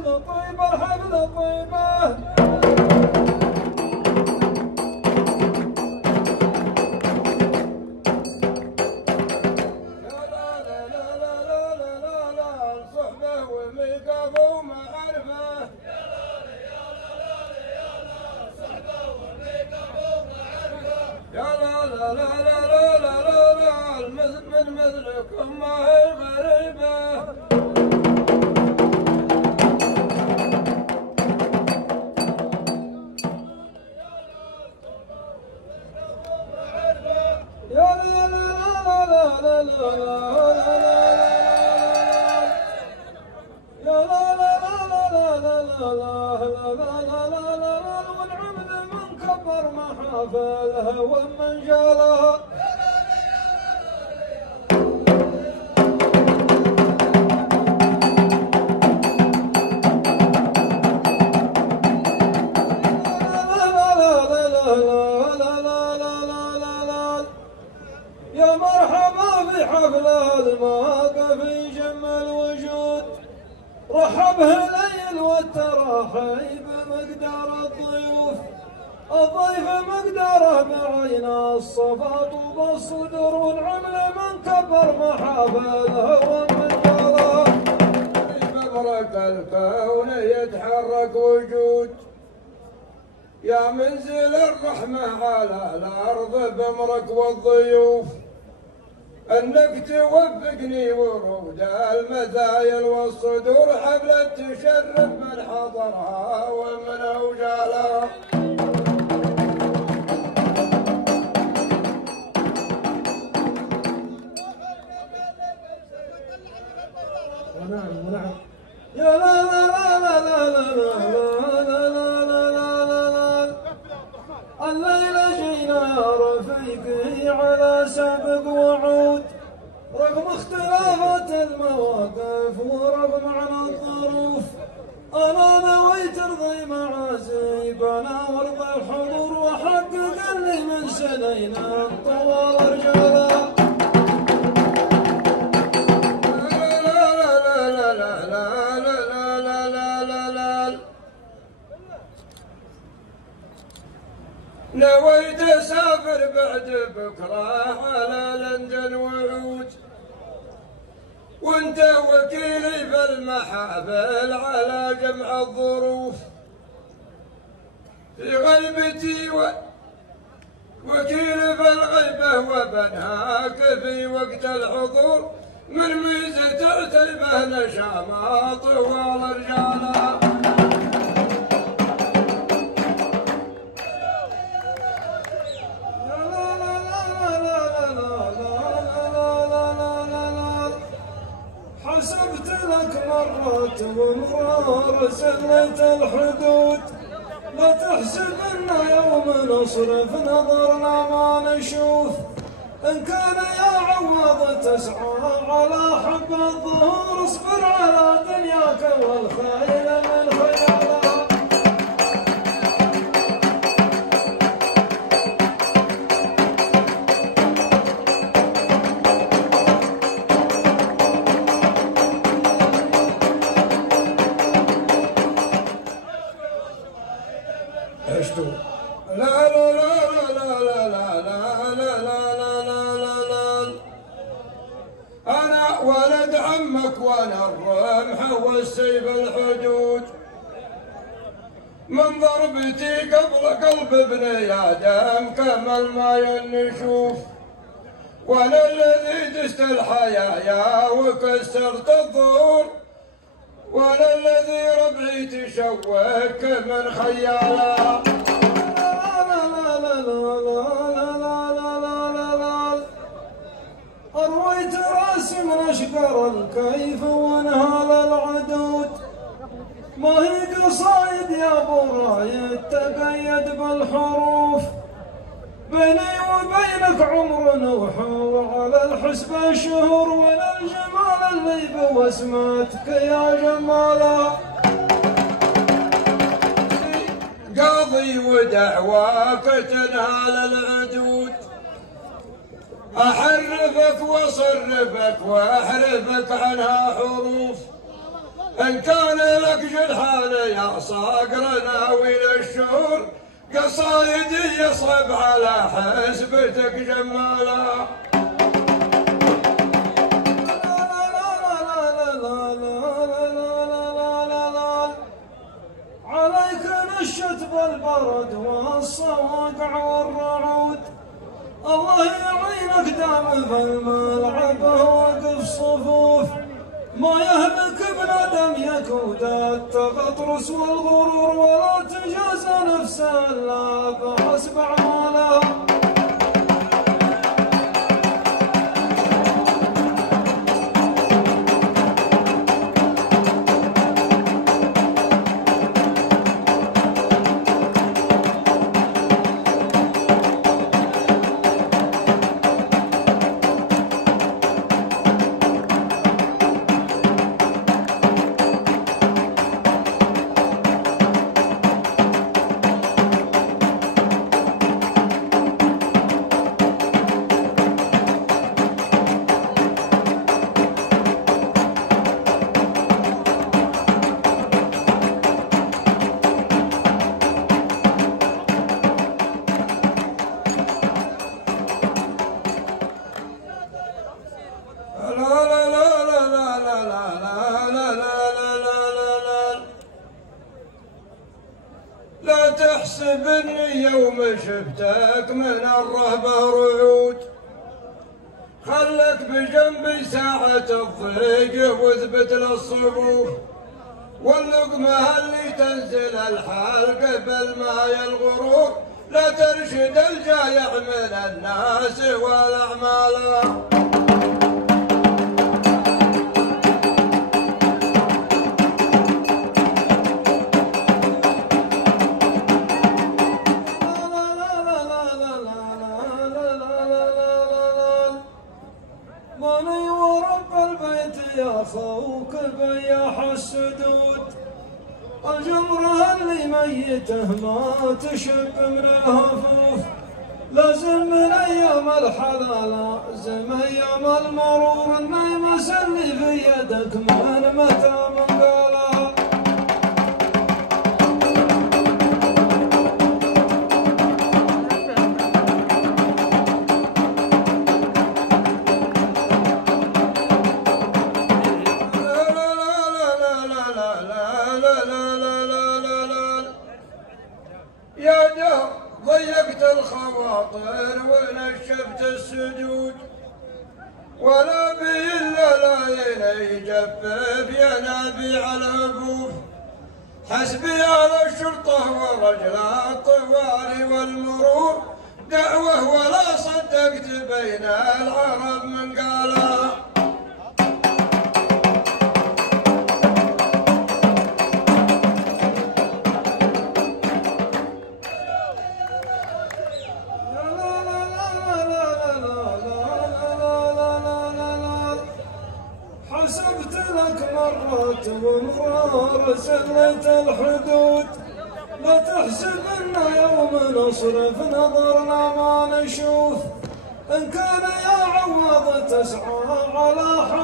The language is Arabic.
الحفل طيبة الحفل طيبة من مثلكم ما هي غريبة يا لا لا لا لا لا لا يا لا لا لا لا لا لا والعمل من كبر محافلها ومن جالها يا مرحبا في حفل المواقف يجم الوجود رحب هليل والتراحيب مقدار الضيوف الضيف مقداره بعين الصفا طوب الصدر والعمل من كبر محافلها ومن جالها مبرك الكون يتحرك وجود يا منزل الرحمة على الأرض بأمرك والضيوف أنك توفقني ورود المثايل والصدور حفلة تشرف من حضرها ومن أوجالها يا لا لا لا لا لا لا الليلة جينا رفيقي على سابق وعود رغم اختلافات المواقف ورغم عن الظروف أنا نويت ارضي معازيبنا وارضى الحضور وحقق اللي من سنين طوال رجالها نويت اسافر بعد بكره على لندن وعود وانت وكيلي في المحافل على جمع الظروف في غيبتي وكيلي في الغيبه وبنهاك في وقت الحضور من ميزه تعتبه نشامات طوال رجالها حسبت لك مرات ومرار سلت الحدود لا تحسبن يوم نصرف نظرنا ما نشوف إن كان يا عوض تسعى على حب الظهور اصبر على دنياك والخيل من خيالها لا لا لا لا لا لا لا لا لا لا لا لا أنا ولد عمك وأنا الرمح والسيف الحدود من ضربتي قبل قلب ابن آدم كمل ما ينشوف وأنا الذي دست الحيايا وكسرت الظهور وأنا الذي ربعي تشوك من خيالها أرويت راسي من أشقر الكيف وانهال العدود ما هي قصايد يا ابو رايد تقيد بالحروف بيني وبينك عمر نوح وعلى الحسبة شهور ولا الجمال اللي بوسمتك يا جمالا قاضي ودعواك تنهال العدود أحرفك وصرفك وأحرفك عنها حروف إن كان لك جرحان يا صقر ناوي للشهور قصايدي يصعب على حسبتك جمالا. عليك نشت بالبرد والصواقع والرعود، الله يعينك دام في الملعب واقف صفوف، ما يهلك ابن ادم يكود التغطرس والغرور، ولا تجازى نفسه الا بحسب اعماله. لا تحسب اني يوم شفتك من الرهبة رعود، خلك بجنبي ساعة الضيق واثبت للصفوف، واللقمة اللي تنزل الحال قبل ما الغرور، لا ترشد الجايع من الناس والاعمال. ماني ورب البيت يا خوك بياح السدود، الجمرة اللي ميته ما تشب من الهفوف، لازم من ايام الحلال لازم ايام المرور، النيمس اللي في يدك من متى من قالها. يا دهر ضيقت الخواطر ونشفت السجود، ولا بي الا لا يجفف ينابيع الهفوف، حسبي على الشرطه ورجل الطوارئ والمرور، دعوه ولا صدقت بين العرب من قالها. حسبت لك مرات ومرار سلت الحدود، لا تحسب ان يوم نصرف نظرنا ما نشوف، ان كان يا عوض تسعى على حب